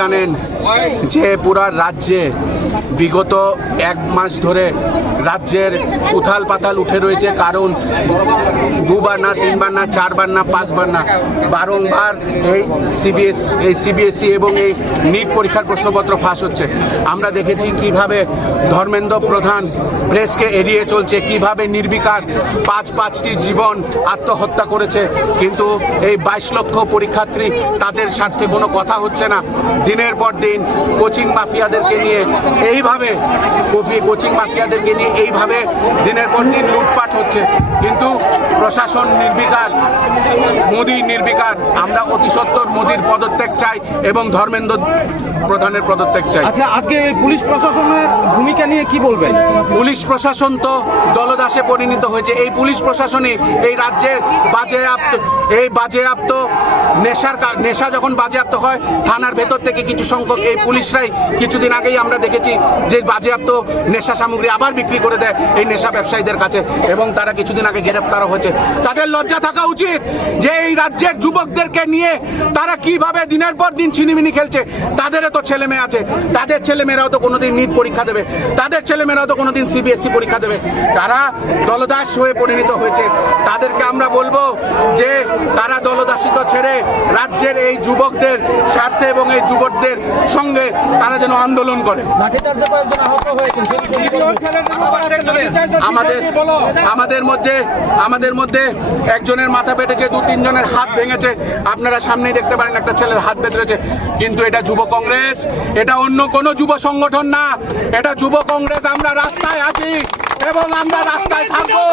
জানেন যে পুরা রাজ্যে বিগত এক মাস ধরে রাজ্যের উথাল পাতাল উঠে রয়েছে, কারণ দুবার না, তিনবার না, চারবার না, পাঁচবার না, বারংবার এই সিবিএসই এবং এই নিট পরীক্ষার প্রশ্নপত্র ফাঁস হচ্ছে। আমরা দেখেছি কিভাবে ধর্মেন্দ্র প্রধান প্রেসকে এড়িয়ে চলছে, কিভাবে নির্বিকার পাঁচটি জীবন আত্মহত্যা করেছে, কিন্তু এই 22 লক্ষ পরীক্ষার্থী তাদের স্বার্থে কোনো কথা হচ্ছে না। দিনের পর দিন কোচিং মাফিয়াদেরকে নিয়ে এইভাবে দিনের পর দিন লুটপাট হচ্ছে, কিন্তু প্রশাসন নির্বিকার, মোদি নির্বিকার। আমরা অতি সত্বর মোদির পদত্যাগ চাই এবং ধর্মেন্দ্র প্রধানের পদত্যাগ চাই। আচ্ছা, আজকে পুলিশ প্রশাসনের ভূমিকা নিয়ে কি বলবেন? পুলিশ প্রশাসন তো দলদাসে পরিণত হয়েছে। এই পুলিশ প্রশাসনই এই রাজ্যের বাজেয়াপ্ত নেশা যখন বাজেয়াপ্ত হয়, থানার ভেতর থেকে কিছু সংখ্যক এই পুলিশরাই কিছুদিন আগেই আমরা দেখেছি যে বাজেয়াপ্ত নেশা সামগ্রী আবার বিক্রি করে দেয় এই নেশা ব্যবসায়ীদের কাছে, এবং তারা কিছুদিন আগে গ্রেফতারও হয়েছে। তাদের লজ্জা থাকা উচিত যে এই রাজ্যের যুবকদেরকে নিয়ে তারা কিভাবে দিনের পর দিন ছিনিমিনি খেলছে। তাদেরও তো ছেলে মেয়ে আছে, তাদের ছেলেমেয়েরাও তো কোনোদিন নিট পরীক্ষা দেবে, তাদের ছেলেমেয়েরাও তো কোনোদিন সিবিএসই পরীক্ষা দেবে। তারা দলদাস হয়ে পরিণত হয়েছে। তাদেরকে আমরা বলবো যে তারা দলদাসিত ছেড়ে রাজ্যের এই যুবকদের স্বার্থে এবং এই যুবকদের সঙ্গে তারা যেন আন্দোলন করে। আমাদের মধ্যে একজনের মাথা ফেটেছে, 2-3 জনের হাত ভেঙেছে। আপনারা সামনেই দেখতে পারেন একটা ছেলের হাত বেঁধে রয়েছে। কিন্তু এটা যুব কংগ্রেস, এটা অন্য কোনো যুব সংগঠন না, এটা যুব কংগ্রেস। আমরা রাস্তায় আছি এবং আমরা রাস্তায় থাকবো।